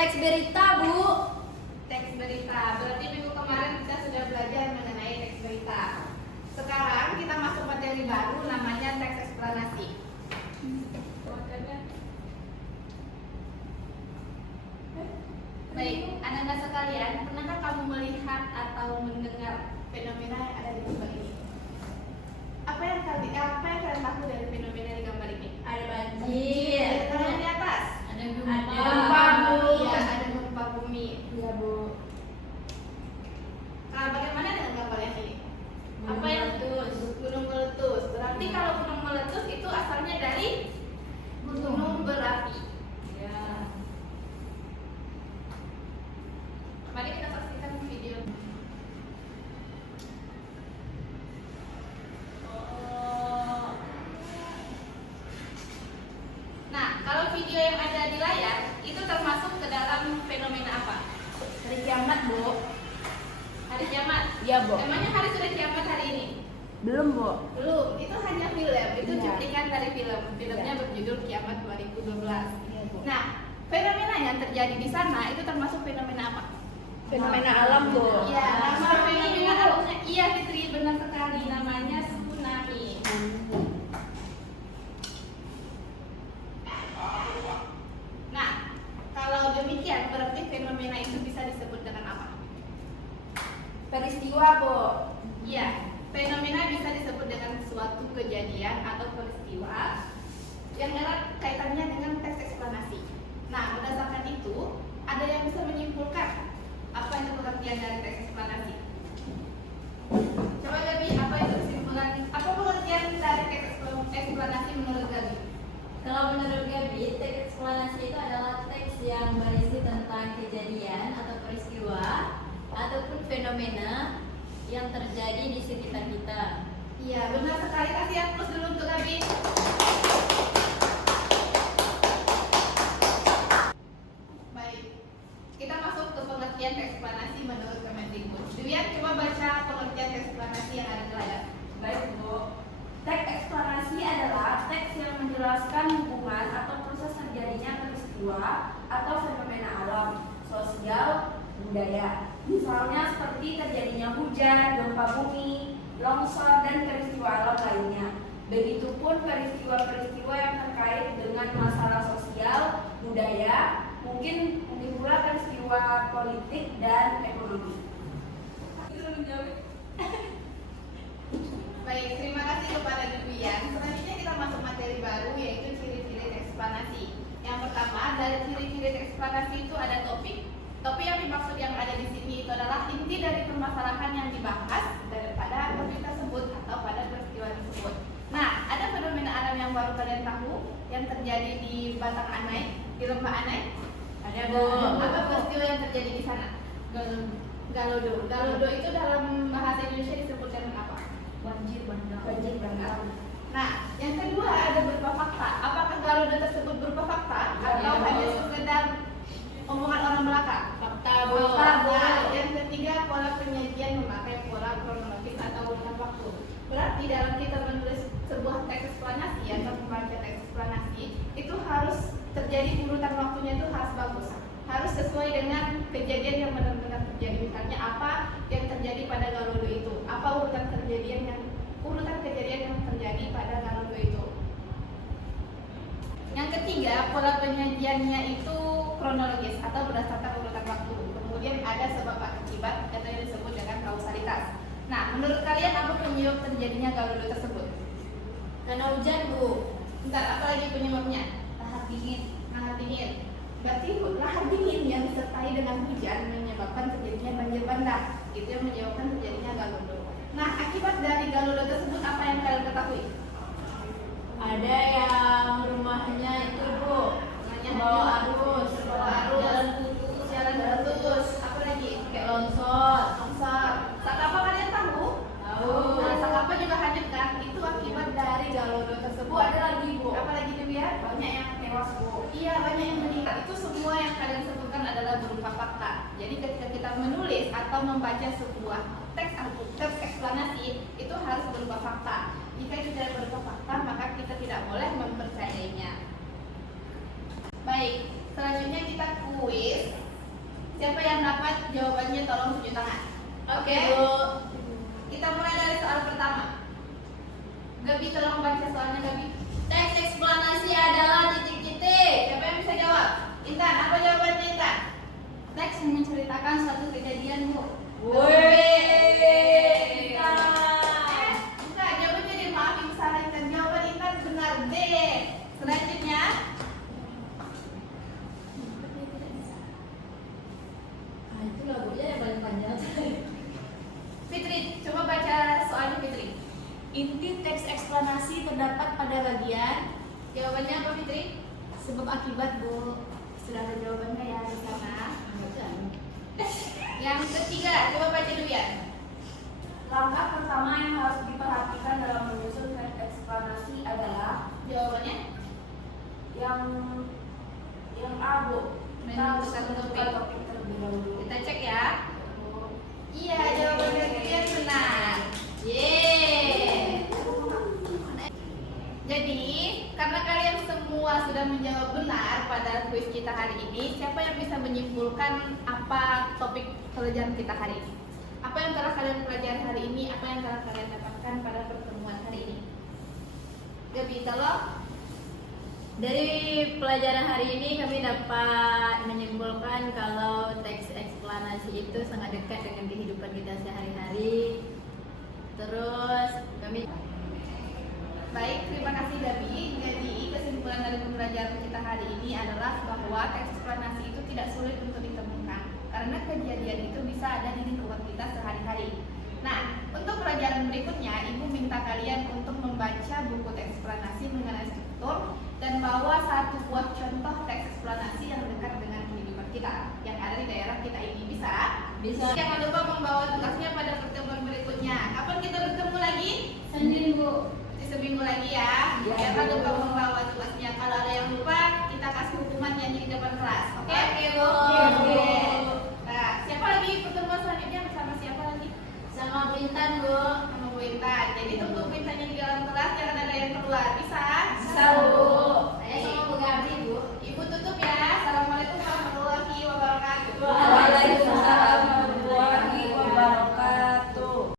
Teks berita, Bu. Teks berita. Berarti minggu kemarin kita sudah belajar mengenai teks berita. Sekarang kita masuk materi baru namanya teks eksplanasi. Baik, anak-anak sekalian, pernahkah kamu melihat atau mendengar fenomena yang ada di gambar ini? Apa yang kalian tahu dari fenomena di gambar ini? Ada banjir. Yang di atas? Ada Gempa bumi. Iya, ada gempa bumi. Iya, Bu. Nah, bagaimana dengan gambar yang ini? Apa yang meletus? Gunung meletus. Berarti kalau gunung meletus itu asalnya dari gunung berapi. Ya. Mari kita saksikan video. Nah, kalau video yang ada di layar itu termasuk ke dalam fenomena apa? Hari kiamat, Bu. Hari kiamat. Iya, Bu. Emangnya hari sudah kiamat hari ini? Belum, Bu. Belum. Itu hanya film. Itu Iya. cuplikan dari film. Filmnya Iya. berjudul Kiamat 2012. Iya, Bu. Nah, fenomena yang terjadi di sana itu termasuk fenomena apa? Fenomena alam, Bu. Iya, nama fenomena alamnya iya Fitri, benar sekali, namanya tsunami. Nah, kalau demikian berarti fenomena itu bisa disebut dengan apa? Peristiwa, Bu. Iya, fenomena bisa disebut dengan suatu kejadian atau peristiwa yang erat kaitannya dengan teks eksplanasi. Nah, berdasarkan itu, ada yang bisa menyimpulkan apa itu pengertian dari teks eksplanasi. Coba Gabi, apa itu kesimpulan? Apa pengertian dari teks eksplanasi menurut Gabi? Kalau menurut Gabi, teks eksplanasi itu adalah teks yang berisi tentang kejadian atau peristiwa ataupun fenomena yang terjadi di sekitar kita. Iya, benar sekali. Kasih aplaus dulu untuk Gabi. Baik, kita masuk ke pengertian teks eksplanasi menurut Kemendikbud. Duyan, coba baca pengertian teks eksplanasi yang ada di layar. Baik, Bu. Teks eksplanasi adalah teks yang menjelaskan hubungan atau proses terjadinya peristiwa atau fenomena alam, sosial, budaya. Misalnya seperti terjadinya hujan, gempa bumi, longsor, dan peristiwa alam lainnya. Begitupun peristiwa-peristiwa yang terkait dengan masalah sosial, budaya, mungkin pula peristiwa politik dan ekonomi. Baik, terima kasih kepada Duyan. Selanjutnya kita masuk materi baru yaitu ciri-ciri teks eksplanasi. Yang pertama, dari ciri-ciri teks eksplanasi itu ada topik. Topik yang dimaksud yang ada di sini itu adalah inti dari permasalahan yang dibahas daripada topik tersebut atau pada peristiwa tersebut. Nah, ada fenomena alam yang baru kalian tahu yang terjadi di Batang Anai, di Lembah Anai. Ada, Bu. Apa peristiwa yang terjadi di sana? Galodo. Galodo itu dalam bahasa Indonesia disebut dengan apa? Banjir bandang. Banjir bandang. Nah, yang kedua ada berupa fakta. Apakah Galodo tersebut berupa fakta atau Bu. hanya sekedar omongan orang belaka? Fakta, Bu. Fakta. Nah, yang ketiga pola penyajian memakai pola kronologis atau urutan waktu. Berarti dalam kita menulis sebuah teks eksplanasi atau membaca teks eksplanasi itu harus terjadi urutan waktunya itu harus bagus. Harus sesuai dengan kejadian yang benar-benar terjadi. Misalnya apa yang terjadi pada Galodo itu? Apa urutan kejadian yang terjadi pada Galodo itu? Yang ketiga, pola penyajiannya itu kronologis atau berdasarkan urutan waktu. Kemudian ada sebab akibat atau yang disebut dengan kausalitas. Nah, menurut kalian apa penyebab terjadinya Galodo tersebut? Karena hujan, Bu. Bentar, apa lagi penyebabnya? Lahar dingin. Lahar dingin. Berarti lahar dingin yang disertai dengan hujan menyebabkan terjadinya banjir bandang. Itu yang menyebabkan terjadinya Galodo. Nah, akibat dari Galodo tersebut apa yang kalian ketahui? Ada yang rumahnya itu, Bu, Namanya bawa arus, jalan putus. Apa lagi? kayak longsor. Longsor. Sakapa kalian tahu? Tahu. Nah, sakapa juga hanyut kan? Itu akibat dari Galodo tersebut. Ada lagi, Bu. Apa lagi tuh ya? Banyak yang tewas, Bu. Iya, banyak yang meninggal. Itu semua yang kalian sebutkan adalah berupa fakta. Jadi ketika kita menulis atau membaca sebuah teks eksplanasi itu harus berupa fakta. Jika itu tidak berupa fakta, maka kita tidak boleh mempercayainya. Baik, selanjutnya kita kuis Oke, Bu. Kita mulai dari soal pertama. Gabi, tolong baca soalnya, Gabi. Teks eksplanasi adalah titik-titik. Siapa yang bisa jawab? Intan, apa jawabannya Intan? Teks yang menceritakan suatu kejadian, Bu. Wih. Bukan, jawabannya dia maaf ibu salah Intan. Jawaban Intan benar D. Selanjutnya, Ah, itu lagunya yang paling panjang. Fitri, coba baca soalnya Fitri. Inti teks eksplanasi terdapat pada bagian Jawabannya apa Fitri? sebab akibat, Bu. Sudah ada jawabannya ya di sana. Yang ketiga, coba baca dulu ya. Langkah pertama yang harus diperhatikan dalam menyusun teks eksplanasi adalah Jawabannya? yang A, Bu. Kita harus Menentukan menentukan topik. topik terlebih dahulu. Kita cek ya. Iya, jawabannya kalian benar. Yeay. Jadi, karena kalian semua sudah menjawab benar pada kuis kita hari ini, siapa yang bisa menyimpulkan apa topik pelajaran kita hari ini? Apa yang telah kalian pelajari hari ini? Apa yang telah kalian dapatkan pada pertemuan hari ini? Gabi, tolong. Dari pelajaran hari ini kami dapat menyimpulkan kalau teks eksplanasi itu sangat dekat dengan kehidupan kita sehari-hari. Terus kami Baik, terima kasih Gabi. Jadi, kesimpulan dari pembelajaran kita hari ini adalah bahwa teks eksplanasi itu tidak sulit untuk ditemukan karena kejadian itu bisa ada di lingkungan kita sehari-hari. Nah, untuk pelajaran berikutnya, Ibu minta kalian untuk membaca buku teks eksplanasi mengenai struktur dan bawa satu buah contoh teks eksplanasi yang dekat dengan kehidupan kita yang ada di daerah kita ini. Bisa? bisa Jangan lupa membawa tugasnya pada pertemuan berikutnya. Apa